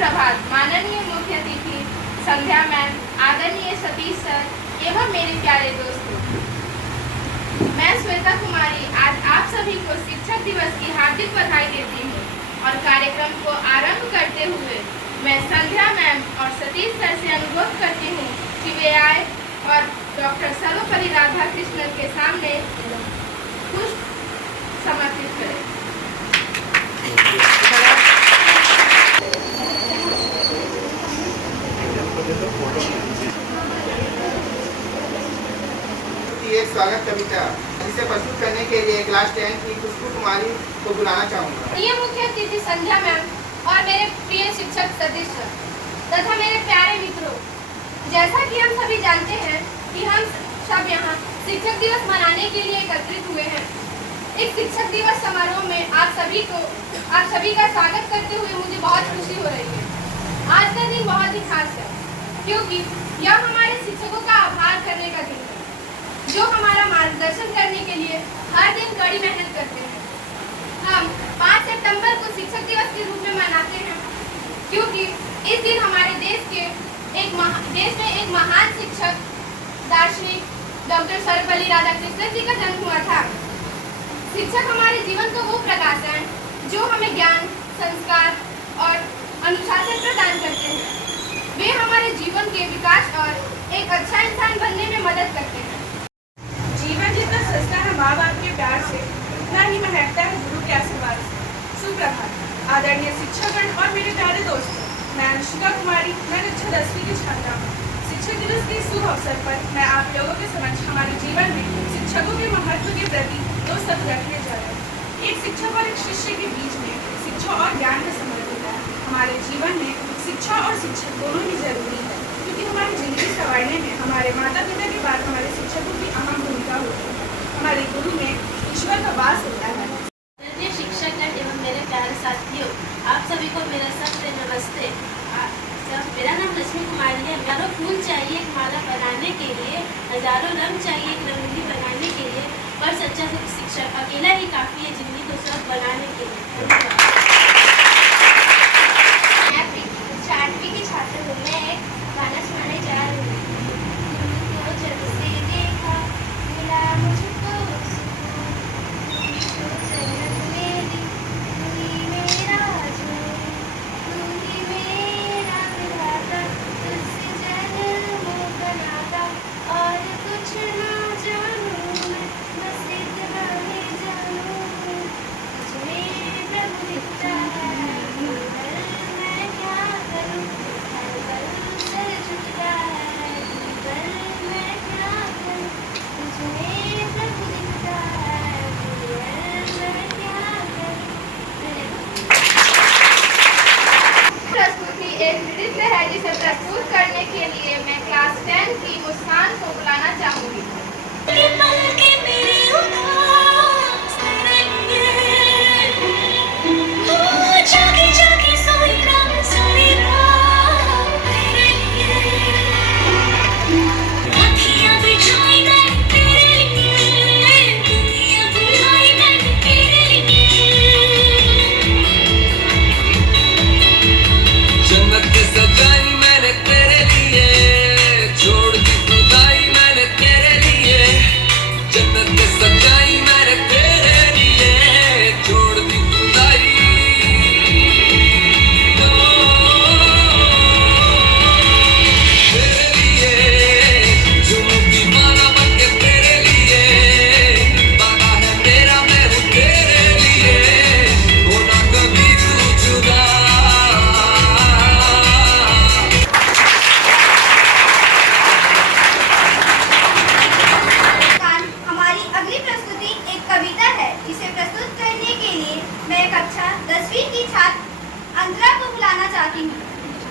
सुप्रभात माननीय मुख्य अतिथि संध्या मैम, आदरणीय सतीश सर एवं मेरे प्यारे दोस्तों। मैं श्वेता कुमारी आज आप सभी को शिक्षक दिवस की हार्दिक बधाई देती हूँ और कार्यक्रम को आरंभ करते हुए मैं संध्या मैम और सतीश सर से अनुरोध करती हूँ कि वे आए और डॉक्टर सर्वपल्ली राधाकृष्णन के सामने पुष्प समर्पित करें। एक स्वागत कविता जिसे प्रस्तुत करने के लिए क्लास 10 की खुशबू कुमारी को बुलाना चाहूँगा। ये मुख्य अतिथि संध्या मैम और मेरे प्रिय शिक्षक सतीश सर तथा मेरे प्यारे मित्रों, जैसा कि हम सभी जानते हैं कि हम सब यहाँ शिक्षक दिवस मनाने के लिए एकत्रित हुए हैं। इस शिक्षक दिवस समारोह में आप सभी का स्वागत करते हुए मुझे बहुत खुशी हो रही है। आज का दिन बहुत ही खास है क्योंकि यह हमारे शिक्षकों का आभार करने का दिन है जो हमारा मार्गदर्शन करने के लिए हर दिन कड़ी मेहनत करते हैं। हम 5 सितंबर को शिक्षक दिवस के रूप में मनाते हैं क्योंकि इस दिन हमारे देश में एक महान शिक्षक दार्शनिक डॉक्टर सर्वपल्ली राधाकृष्णन जी का जन्म हुआ था। शिक्षक हमारे जीवन का वो प्रकाश है जो हमें ज्ञान, संस्कार और अनुशासन प्रदान करते हैं। वे हमारे जीवन के विकास और एक अच्छा इंसान बनने में मदद करते हैं। जीवन जितना सस्ता है माँ बाप के प्यार से, उतना ही महकता है गुरु के आशीर्वाद से। सुप्रभात आदरणीय शिक्षकगण और मेरे प्यारे दोस्तों, मैं अनुष्का कुमारी, मैं कक्षा 10वीं की छात्रा हूँ। शिक्षक दिवस के शुभ अवसर पर मैं आप लोगों के समक्ष हमारे जीवन में शिक्षकों के महत्व के प्रति 2 शब्द रखने जा रहे हैं। एक शिक्षक और एक शिष्य के बीच में शिक्षा और ज्ञान का संबंध होता है। हमारे जीवन में शिक्षा और शिक्षक दोनों ही जरूरी है क्योंकि हमारी जिंदगी संवारने में हमारे माता पिता के बाद हमारे शिक्षकों की अहम भूमिका होती है। हमारे गुरु में ईश्वर का वास होता है। शिक्षकगण एवं मेरे प्यारे साथियों, आप सभी को मेरा सबसे नमस्ते। मेरा नाम रश्मि कुमारी है। हजारों फूल चाहिए एक माला बनाने के लिए, हजारों रंग चाहिए एक रंगोली बनाने के लिए, पर सच्चा शिक्षक अकेला ही काफी है जिंदगी को सब बनाने के लिए। मैं 8वीं की छात्र हूँ। मैं एक गाना सुनाने जा रही हूँ। तुमको जब से देखा मिला मुझको सुकून, तो जन्नत मेरी तू ही मेरा जुनून, तू ही मेरा विधाता, तुझसे जन्मों का नाता, और कुछ ना जानूं मैं, बस इतना ही जानूं तुझमें प्रभु दिखता है। मैं क्या करूं, हर पल सर झुकता है, पर मैं क्या करूं, तुझमें प्रभु दिखता है, मैं क्या करूं। प्रस्तुति एक नृत्य है जिसे प्रस्तुत करने के लिए मैं क्लास 10 की मुस्कान को बुलाना चाहूंगी।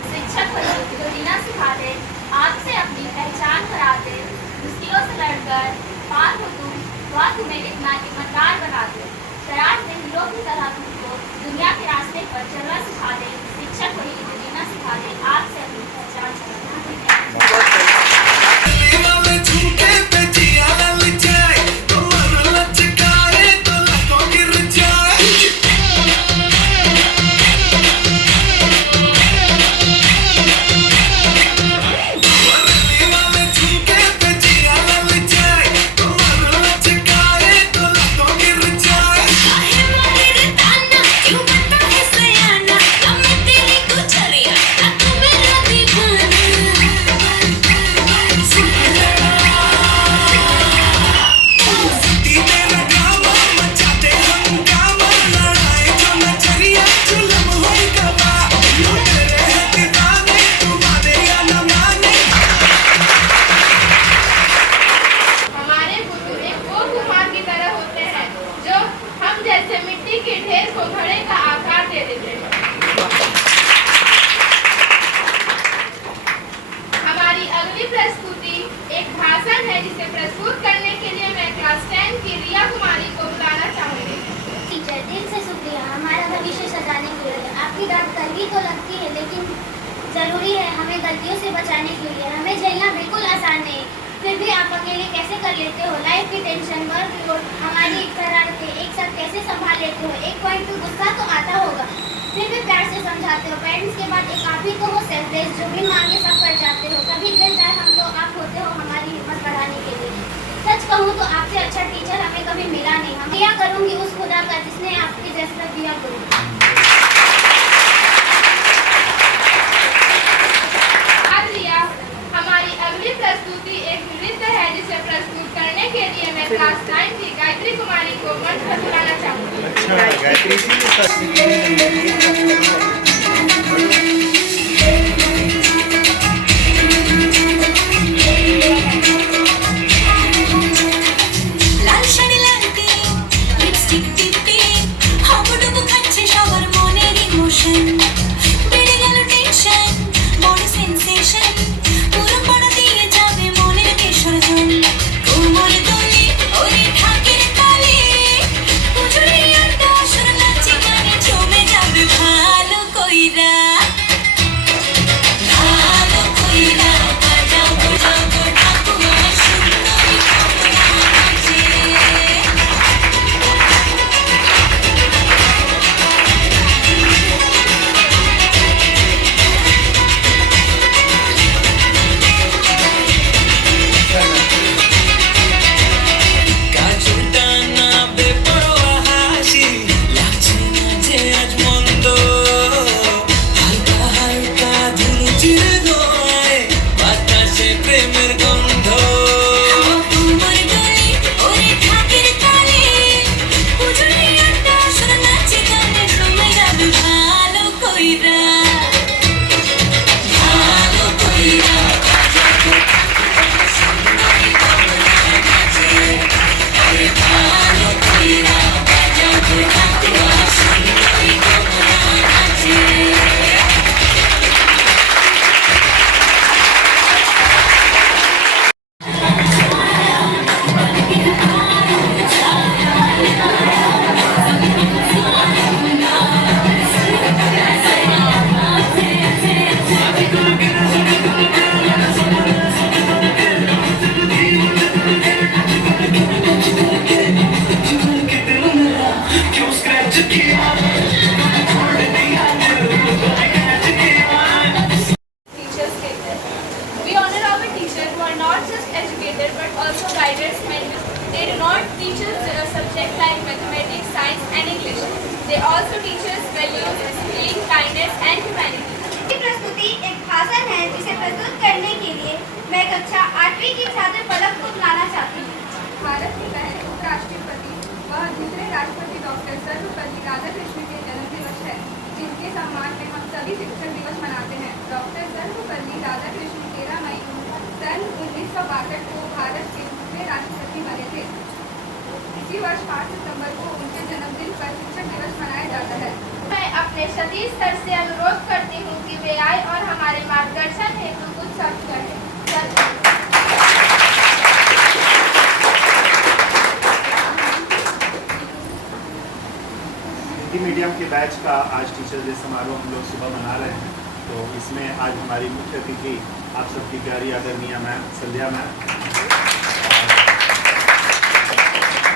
शिक्षक को जीना सिखा दे, आपसे अपनी पहचान करा दे, मुश्किलों से लड़कर पार हो तुम, वह तुम्हें इतना ईमानदार बना दे, शराब से हीरो की तरह तुमको दुनिया के रास्ते पर चलना सिखा दे। शिक्षक को जीना सिखा दे, आपसे अपनी पहचान करना। मिट्टी के ढेर को घड़े का आकार दे देते हैं। हमारी अगली प्रस्तुति एक भाषण है जिसे प्रस्तुत करने के लिए मैं क्लास 10 की रिया कुमारी को बुलाना चाहूंगी। टीचर, दिल से शुक्रिया हमारा भविष्य सजाने के लिए। आपकी डांट कड़वी तो लगती है, लेकिन जरूरी है हमें गलतियों से बचाने के लिए। हमें झेलना बिल्कुल आसान नहीं, फिर भी आप अकेले कैसे कर लेते हो? लाइफ की टेंशन, वर्क लोड, हमारी शरारतें एक साथ कैसे संभाल लेते हो? एक पॉइंट पे गुस्सा तो आता होगा, फिर भी प्यार से समझाते हो। पेरेंट्स के बाद एक आप ही तो हो सेल्फलेस, जो भी मांगे सब कर जाते हो। कभी गिर जाए हम तो आप होते हो हमारी हिम्मत बढ़ाने के लिए। सच कहूँ तो आपसे अच्छा टीचर हमें कभी मिला नहीं। हम क्या करूँगी उस खुदा का जिसने आपके जैसा दिया करूँ। हमारी अगली प्रस्तुति एक नृत्य है जिसे प्रस्तुत करने के लिए मैं क्लास 9 की गायत्री कुमारी को मंच पर बुलाना चाहूँगी। अच्छा, गायत्री লাল শাড়ি লালটি লিপস্টিক টিপটি হাবুডুবু খাচ্ছে সবার মনের ইমোশন বেড়ে গেল টেনশন বড় সেন্সেশন পুরো পড়া দিয়ে যাবে মনের বিসর্জন কোমল দোলে ওরে ঢাকের তালে পুজোরে আড্ডা আসর নাচে গানে জমে যাবে ভালো কইরা বাজাও বাজাও গো ঠাকুমা সুন্দরী কমলা নাচে কাজলটা না বেপরোয়া হাসি লাগছে না যে আজ মন্দ হালকা হালকা ধুনুচির দোয়ায় বাতাসে প্রেমের গন্ধ কোমল দোলে ওরে ঢাকের তালে পুজোরে আড্ডা আসর নাচে গানে জমে যাবে ভালো কইরা বাজাও গো ঠাকুমা সুন্দরী কমলা নাচে ওরে ভালো কইরা বাজাও গো ঠাকুমা সুন্দরী কমলা নাচে Teachers Day. We honor our teachers who are not just educated but also guiders mentors. They do not teach us subjects like mathematics, science and English. They also teach us values, discipline, kindness and humanity. की प्रस्तुति एक भाषण है जिसे प्रस्तुत करने के लिए मैं कक्षा 8वीं की छात्र पलक को बुलाना चाहती हूँ। भारत के पहले उपराष्ट्रपति वह दूसरे राष्ट्रपति डॉक्टर सर्वपल्ली राधाकृष्णन के जन्मदिवस है, जिनके सम्मान में हम सभी शिक्षक दिवस मनाते हैं। डॉक्टर सर्वपल्ली राधाकृष्णन 13 मई सन 1962 को भारत के दूसरे राष्ट्रपति बने थे। इसी वर्ष 5 सितंबर को उनके जन्मदिन पर शिक्षक दिवस मनाया जाता है। मैं अपने सतीश सर से अनुरोध करती हूँ कि वे आए और हमारे मार्गदर्शन हेतु कुछ शब्द कहें। हिंदी मीडियम के बैच का आज टीचर डे समारोह हम लोग सुबह मना रहे हैं। तो इसमें आज हमारी मुख्य अतिथि आप सबकी प्यारी आदरणीय मैम संध्या मैम,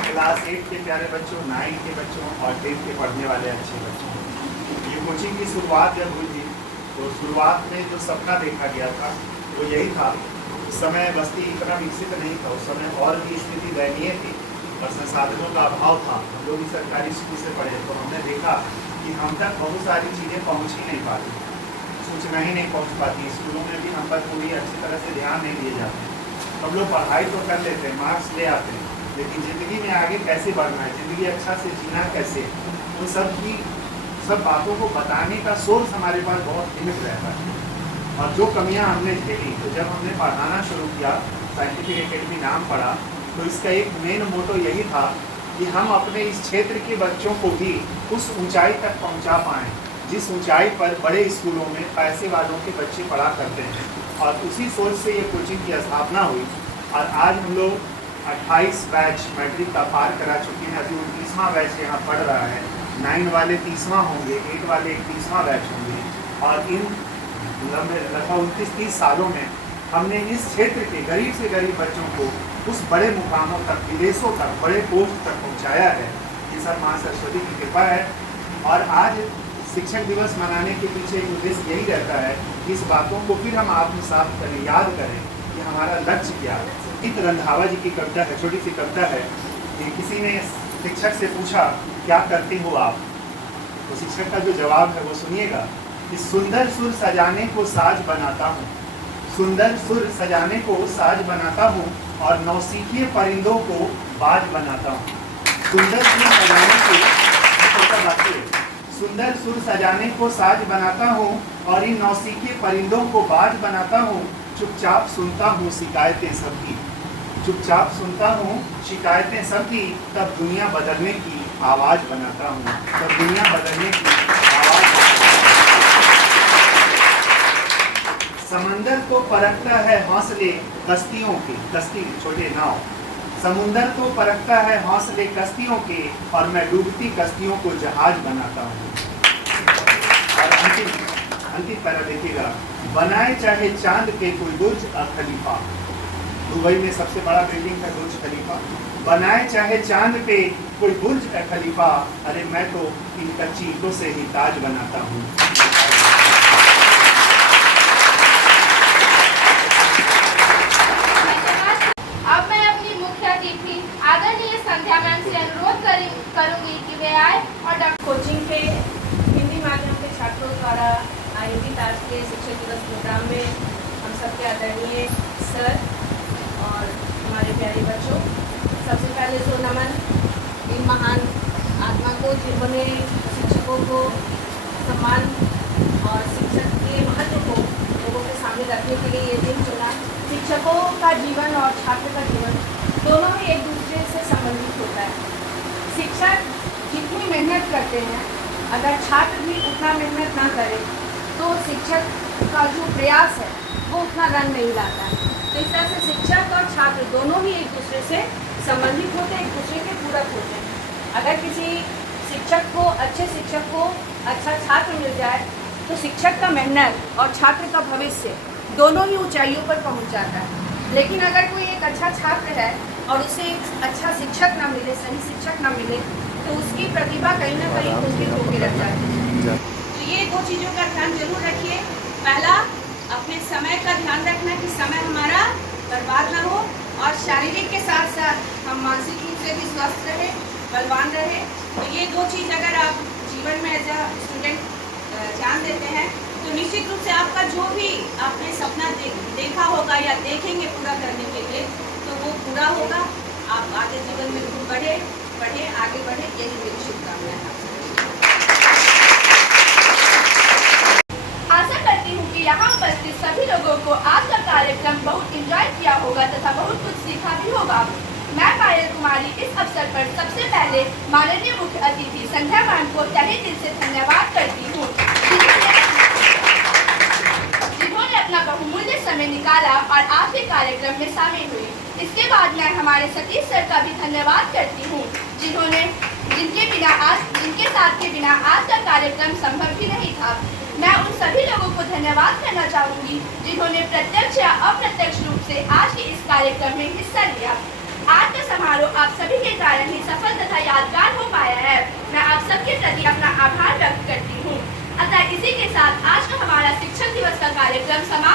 क्लास 8 के प्यारे बच्चों, 9 के बच्चों और 10 के पढ़ने वाले अच्छे बच्चों। ये कोचिंग की शुरुआत जब हुई थी तो शुरुआत में जो सपना देखा गया था वो यही था। उस समय बस्ती इतना विकसित नहीं था, उस समय और भी स्थिति दयनीय थी और संसाधनों का अभाव था। हम लोग भी सरकारी स्कूल से पढ़े तो हमने देखा कि हम तक बहुत सारी चीज़ें पहुँच ही नहीं पाती, सूचना ही नहीं पहुँच पाती। स्कूलों में भी हम पर पूरी अच्छी तरह से ध्यान नहीं दिए जाते। हम लोग पढ़ाई तो कर लेते हैं, मार्क्स ले आते हैं, लेकिन ज़िंदगी में आगे कैसे बढ़ना है, ज़िंदगी अच्छा से जीना कैसे, उन सब बातों को बताने का सोर्स हमारे पास बहुत लिमिट रहता है। और जो कमियां हमने झेली, तो जब हमने पढ़ाना शुरू किया, साइंटिफिक एकेडमी नाम पड़ा, तो इसका एक मेन मोटो यही था कि हम अपने इस क्षेत्र के बच्चों को भी उस ऊंचाई तक पहुंचा पाएं जिस ऊंचाई पर बड़े स्कूलों में पैसे वालों के बच्चे पढ़ा करते हैं। और उसी सोच से ये कोचिंग की स्थापना हुई और आज हम लोग 28 बैच मैट्रिक का पार करा चुके हैं। अभी 29वां बैच यहाँ पढ़ रहा है। 9 वाले 30वां होंगे, 8 वाले 31वां बैच होंगे। और इन लगभग 29-30 सालों में हमने इस क्षेत्र के गरीब से गरीब बच्चों को उस बड़े मुकामों तक, विदेशों तक, बड़े पोस्ट तक पहुँचाया है। ये सब माँ सरस्वती की कृपा है। और आज शिक्षक दिवस मनाने के पीछे एक उद्देश्य यही रहता है कि इस बातों को फिर हम आत्मसात करें, याद करें कि हमारा लक्ष्य क्या है। इत रंधावा जी की कविता है, छोटी सी कविता है कि किसी ने शिक्षक से पूछा क्या करते हो आप, तो शिक्षक का जो जवाब है वो सुनिएगा कि सुंदर सुर सजाने को साज बनाता हूँ, सुंदर सुर सजाने को साज बनाता हूँ और नौसीखिए परिंदों को बाज बनाता हूँ। सुंदर सुर सजाने को सुंदर सुर सजाने को साज बनाता हूँ और इन नौसीखिए परिंदों को बाज बनाता हूँ। चुपचाप सुनता हूँ शिकायतें सबकी, चुपचाप सुनता हूँ शिकायतें सबकी, तब दुनिया बदलने की आवाज़ बनाता हूँ, तब दुनिया बदलने की आवाज़ बनाता हूँ। समंदर को परखता है हौसले कश्तियों के, कश्ती छोटे नाव, समुंदर को परखता है हौसले कश्तियों के और मैं डूबती कश्तियों को जहाज बनाता हूँ। और अंतिम पैरा देखिएगा, बनाए चाहे चांद के कोई बुर्ज खलीफा, दुबई में सबसे बड़ा बिल्डिंग है बुर्ज खलीफा, बनाए चाहे चांद पे कोई बुर्ज खलीफा, अरे मैं तो इन कच्ची ईंटों से ही ताज बनाता हूँ। अब मैं अपनी मुख्य अतिथि आदरणीय संध्या मैम से अनुरोध करूंगी कि वे आए और कोचिंग के हिंदी माध्यम के छात्रों द्वारा आयोजित आज के शिक्षक दिवस प्रोग्राम में हम सबके आदरणीय सर और हमारे प्यारे बच्चों, सबसे पहले तो नमन इन महान आत्मा को जिन्होंने शिक्षकों को सम्मान और शिक्षक के महत्व को लोगों के सामने रखने के लिए ये दिन चुना। शिक्षकों का जीवन और छात्र का जीवन दोनों ही एक दूसरे से संबंधित होता है। शिक्षक जितनी मेहनत करते हैं, अगर छात्र भी उतना मेहनत ना करे तो शिक्षक का जो प्रयास है वो उतना रंग नहीं लाता है। तो इस तरह से शिक्षक और छात्र दोनों ही एक दूसरे से संबंधित होते हैं, एक दूसरे के पूरक होते हैं। अगर किसी शिक्षक को, अच्छे शिक्षक को अच्छा छात्र मिल जाए तो शिक्षक का मेहनत और छात्र का भविष्य दोनों ही ऊंचाइयों पर पहुंच जाता है। लेकिन अगर कोई एक अच्छा छात्र है और उसे एक अच्छा शिक्षक ना मिले, सही शिक्षक ना मिले, तो उसकी प्रतिभा कहीं ना कहीं कुंठित होकर रह जाती है। तो ये दो चीज़ों का ध्यान जरूर रखिए। पहला, अपने समय का ध्यान रखना कि समय हमारा बर्बाद ना हो, और शारीरिक के साथ साथ हम मानसिक रूप से भी स्वस्थ रहे, बलवान रहे। तो ये दो चीज़ अगर आप जीवन में एज अ स्टूडेंट ध्यान देते हैं तो निश्चित रूप से आपका जो भी आपने सपना देखा होगा या देखेंगे पूरा करने के लिए, तो वो पूरा होगा। आप आगे जीवन में बढ़े आगे बढ़े, यही मेरी शुभकामनाएं हैं। आशा करती हूँ कि यहाँ उपस्थित सभी लोगों को आज का कार्यक्रम बहुत एंजॉय किया होगा तथा बहुत कुछ सीखा भी होगा। मैं पायल कुमारी इस अवसर पर सबसे पहले माननीय मुख्य अतिथि संध्या मैम को तहे दिल से धन्यवाद करती हूँ, जिन्होंने अपना बहुमूल्य समय निकाला और आज के कार्यक्रम में शामिल हुई। इसके बाद मैं हमारे सतीश सर का भी धन्यवाद करती हूँ, जिनके साथ के बिना आज का कार्यक्रम संभव ही नहीं था। मैं उन सभी लोगों को धन्यवाद करना चाहूँगी जिन्होंने प्रत्यक्ष या अप्रत्यक्ष रूप से आज के इस कार्यक्रम में हिस्सा लिया। आज का समारोह आप सभी के कारण ही सफल तथा यादगार हो पाया है। मैं आप सबके प्रति अपना आभार व्यक्त करती हूँ। अतः इसी के साथ आज का हमारा शिक्षक दिवस का कार्यक्रम समाप्त